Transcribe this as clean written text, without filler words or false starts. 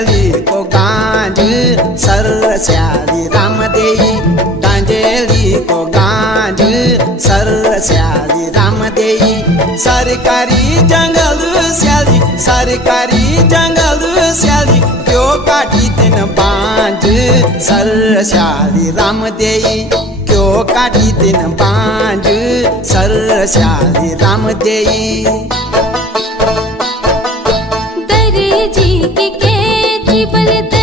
डांजेली को गांज सर श्याली राम देई डांजेली को गांज सर श्याली राम देई सरकारी जंगल श्याली सरकारी जंगल श्याली क्यों काटी दिन बांझ सर श्याली राम देई क्यों काटी दिन बांझ सर श्याली राम देई दर्जी की कैची बलत